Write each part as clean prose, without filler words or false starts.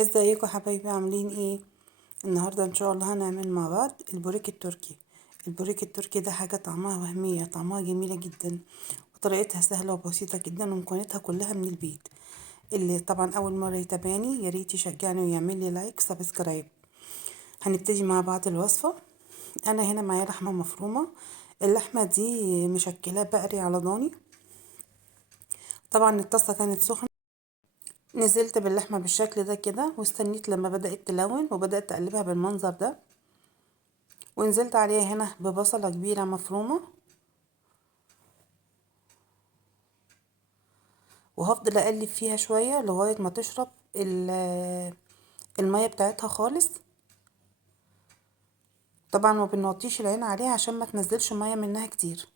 ازيكم حبايبي عاملين ايه؟ النهارده ان شاء الله هنعمل مع بعض البوريك التركي. البوريك التركي ده حاجه طعمها وهميه، طعمها جميله جدا وطريقتها سهله وبسيطه جدا ومكوناتها كلها من البيت. اللي طبعا اول مره يتابعني يا ريت يشجعني ويعمل لي لايك سبسكرايب. هنبتدي مع بعض الوصفه. انا هنا معايا لحمه مفرومه. اللحمه دي مشكله بقري على ضاني. طبعا الطاسه كانت سخنه. نزلت باللحمه بالشكل ده كده واستنيت لما بدات تلون وبدات اقلبها بالمنظر ده. ونزلت عليها هنا ببصلة كبيرة مفرومة. وهفضل اقلب فيها شوية لغاية ما تشرب المية بتاعتها خالص. طبعا ما بنوطيش العين عليها عشان ما تنزلش مية منها كتير.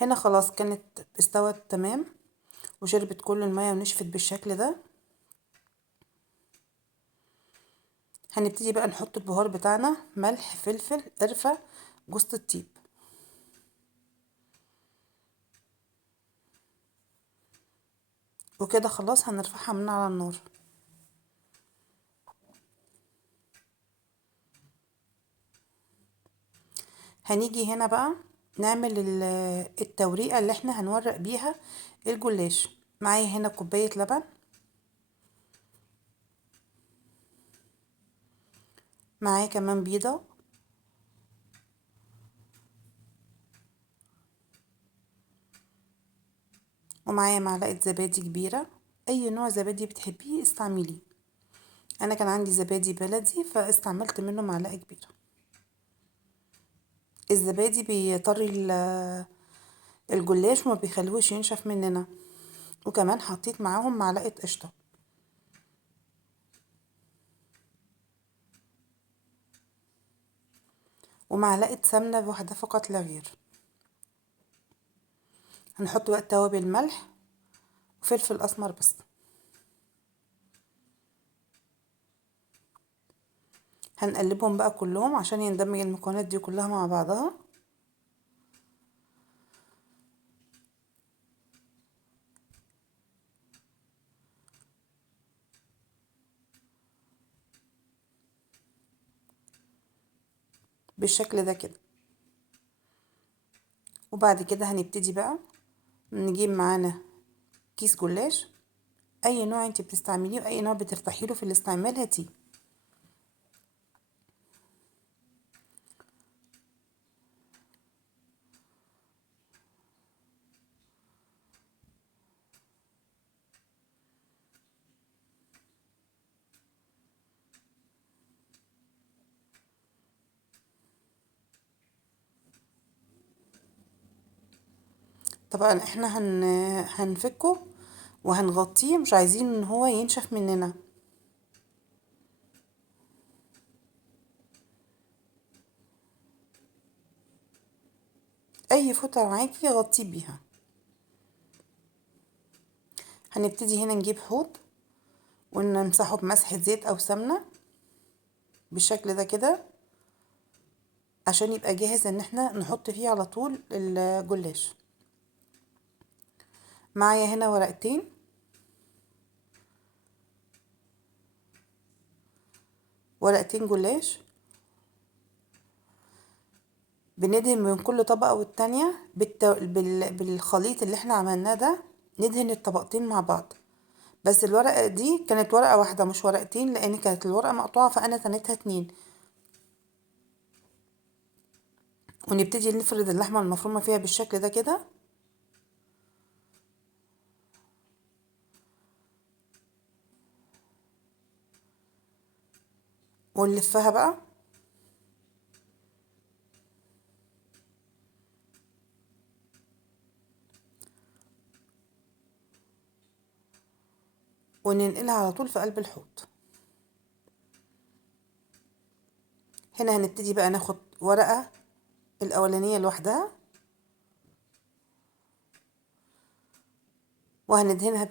هنا خلاص كانت استوت تمام وشربت كل المية ونشفت بالشكل ده. هنبتدي بقى نحط البهار بتاعنا: ملح، فلفل، قرفة، جوز الطيب. وكده خلاص هنرفعها من على النار. هنيجي هنا بقى نعمل التوريقة اللي احنا هنورق بيها الجلاش. معايا هنا كوباية لبن، معايا كمان بيضة، ومعايا معلقة زبادي كبيرة. اي نوع زبادي بتحبيه استعمليه. انا كان عندي زبادي بلدي فاستعملت منه معلقة كبيرة. الزبادي بيطري الجلاش وما بيخليهوش ينشف مننا. وكمان حطيت معاهم معلقة قشطة ومعلقة سمنة واحدة فقط لا غير. هنحط بقى توابل: ملح وفلفل اسمر بس. هنقلبهم بقى كلهم عشان يندمج المكونات دي كلها مع بعضها. بالشكل ده كده. وبعد كده هنبتدي بقى نجيب معانا كيس جلاش. اي نوع انت بتستعمليه واي نوع بترتاحي له في الاستعمال هاتيه. طبعا احنا هنفكه وهنغطيه، مش عايزين ان هو ينشف مننا. اي فوطة معاكي غطيه بيها. هنبتدي هنا نجيب حوض ونمسحه بمسحة زيت او سمنة بالشكل ده كده عشان يبقى جاهز ان احنا نحط فيه على طول الجلاش. معايا هنا ورقتين، ورقتين جلاش. بندهن من كل طبقة والتانية بالخليط اللي احنا عملناه ده. ندهن الطبقتين مع بعض. بس الورقة دي كانت ورقة واحدة مش ورقتين لان كانت الورقة مقطوعة فانا تنيتها اتنين. ونبتدي نفرد اللحمة المفرومة فيها بالشكل ده كده. ونلفها بقى. وننقلها على طول في قلب الحوض. هنا هنبتدي بقى ناخد ورقة الأولانية لوحدها وهندهنها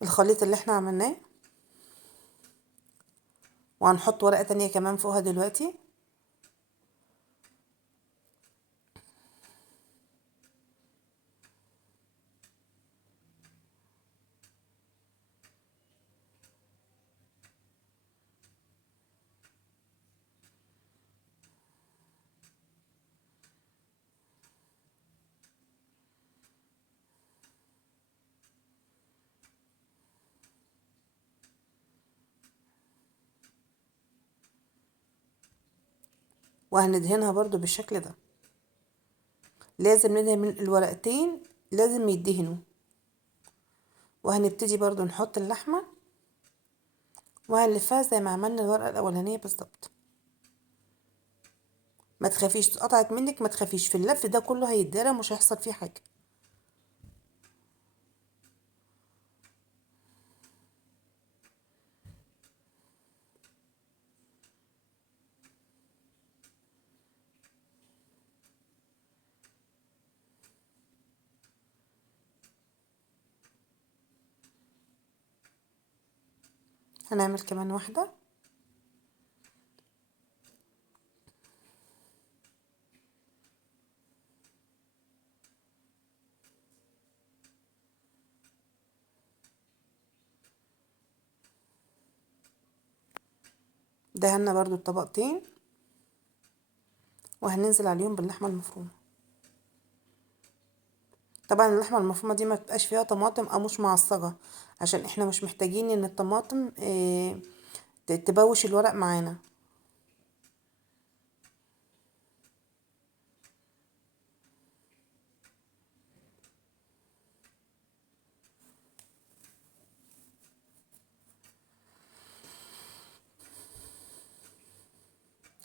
بالخليط اللي احنا عملناه. وهنحط ورقة تانية كمان فوقها دلوقتي. وهندهنها برضو بالشكل ده. لازم ندهن من الورقتين، لازم يدهنوا. وهنبتدي برضو نحط اللحمة وهنلفها زي ما عملنا الورقة الأولانية بالظبط. ما تخافيش اتقطعت منك، ما تخافيش، في اللف ده كله هيتدرى، مش هيحصل فيه حاجة. هنعمل كمان واحدة. دهنا برضو الطبقتين وهننزل عليهم باللحمة المفرومة. طبعا اللحمة المفرومة دي ما تبقاش فيها طماطم او مش معصجة، عشان احنا مش محتاجين ان الطماطم تبوش الورق معانا.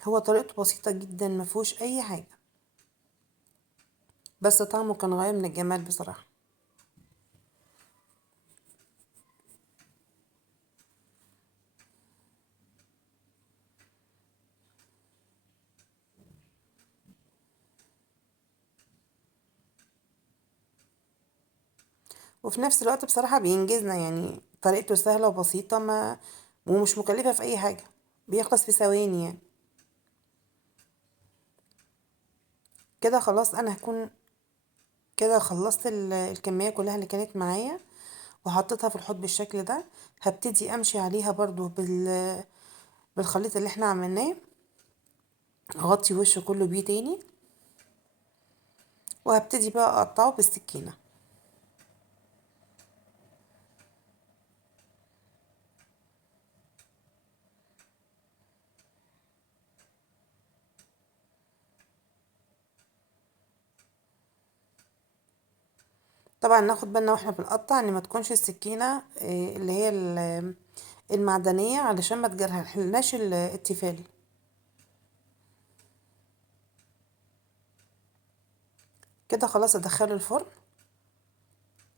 هو طريقته بسيطة جدا، ما فيهوش اي حاجة، بس طعمه كان غاية من الجمال بصراحة. وفي نفس الوقت بصراحة بينجزنا، يعني طريقته سهلة وبسيطة، ما ومش مكلفة في اي حاجة، بيخلص في ثواني يعني. كده خلاص انا هكون كده خلصت الكمية كلها اللي كانت معايا، وحطيتها في الحوض بالشكل ده. هبتدي امشي عليها برضو بالخليط اللي احنا عملناه، اغطي وشه كله بيه تاني، وهبتدي بقى اقطعه بالسكينة. طبعا ناخد بالنا واحنا بنقطع ان ما تكونش السكينة اللي هي المعدنية، علشان ما تجرحلناش التيفال. كده خلاص ادخله الفرن.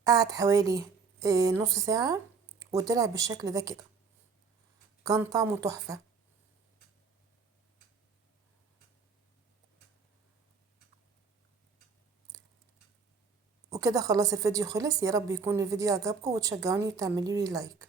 قعد حوالي نص ساعة وطلع بالشكل ده كده، كان طعمه تحفة. وكده خلاص الفيديو خلص. يا رب يكون الفيديو عجبكم وتشجعوني وتعملوا لي لايك.